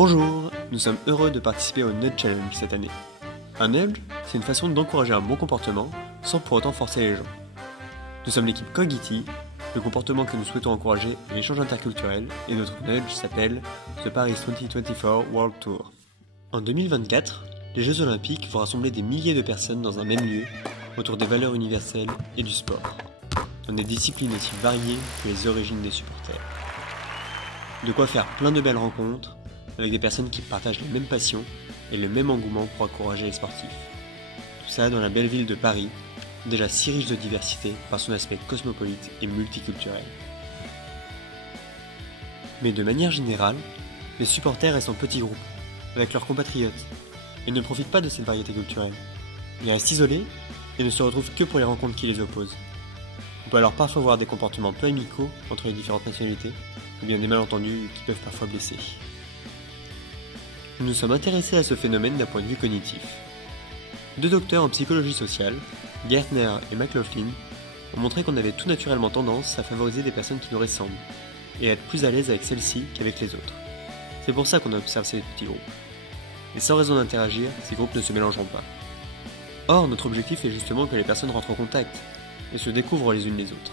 Bonjour, nous sommes heureux de participer au Nudge Challenge cette année. Un nudge, c'est une façon d'encourager un bon comportement sans pour autant forcer les gens. Nous sommes l'équipe Cogiti, le comportement que nous souhaitons encourager est l'échange interculturel et notre nudge s'appelle The Paris 2024 World Tour. En 2024, les Jeux Olympiques vont rassembler des milliers de personnes dans un même lieu autour des valeurs universelles et du sport, dans des disciplines aussi variées que les origines des supporters. De quoi faire plein de belles rencontres avec des personnes qui partagent les mêmes passions et le même engouement pour encourager les sportifs. Tout ça dans la belle ville de Paris, déjà si riche de diversité par son aspect cosmopolite et multiculturel. Mais de manière générale, les supporters restent en petits groupes, avec leurs compatriotes, et ne profitent pas de cette variété culturelle. Ils restent isolés et ne se retrouvent que pour les rencontres qui les opposent. On peut alors parfois voir des comportements peu amicaux entre les différentes nationalités, ou bien des malentendus qui peuvent parfois blesser. Nous nous sommes intéressés à ce phénomène d'un point de vue cognitif. Deux docteurs en psychologie sociale, Gertner et McLaughlin, ont montré qu'on avait tout naturellement tendance à favoriser des personnes qui nous ressemblent, et à être plus à l'aise avec celles-ci qu'avec les autres. C'est pour ça qu'on observe ces petits groupes. Et sans raison d'interagir, ces groupes ne se mélangeront pas. Or, notre objectif est justement que les personnes rentrent en contact, et se découvrent les unes les autres.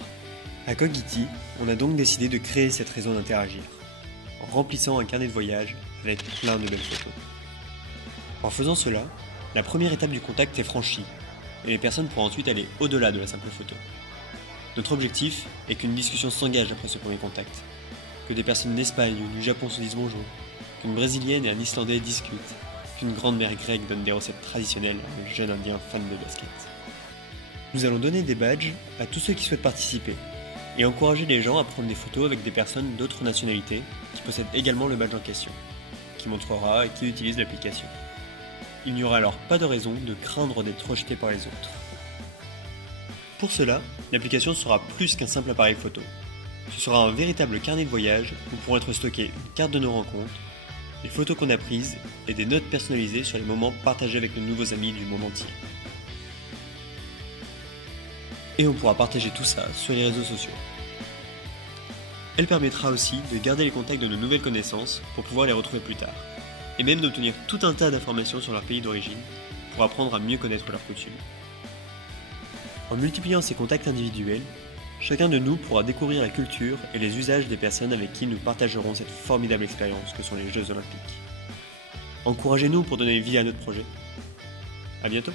À Cogiti, on a donc décidé de créer cette raison d'interagir, en remplissant un carnet de voyage avec plein de belles photos. En faisant cela, la première étape du contact est franchie, et les personnes pourront ensuite aller au-delà de la simple photo. Notre objectif est qu'une discussion s'engage après ce premier contact, que des personnes d'Espagne ou du Japon se disent bonjour, qu'une Brésilienne et un Islandais discutent, qu'une grande-mère grecque donne des recettes traditionnelles à un jeune Indien fan de basket. Nous allons donner des badges à tous ceux qui souhaitent participer, et encourager les gens à prendre des photos avec des personnes d'autres nationalités qui possèdent également le badge en question, qui montrera et qui utilise l'application. Il n'y aura alors pas de raison de craindre d'être rejeté par les autres. Pour cela, l'application sera plus qu'un simple appareil photo. Ce sera un véritable carnet de voyage où pourront être stockées une carte de nos rencontres, les photos qu'on a prises et des notes personnalisées sur les moments partagés avec nos nouveaux amis du monde entier. Et on pourra partager tout ça sur les réseaux sociaux. Elle permettra aussi de garder les contacts de nos nouvelles connaissances pour pouvoir les retrouver plus tard, et même d'obtenir tout un tas d'informations sur leur pays d'origine pour apprendre à mieux connaître leurs coutumes. En multipliant ces contacts individuels, chacun de nous pourra découvrir la culture et les usages des personnes avec qui nous partagerons cette formidable expérience que sont les Jeux Olympiques. Encouragez-nous pour donner vie à notre projet. À bientôt!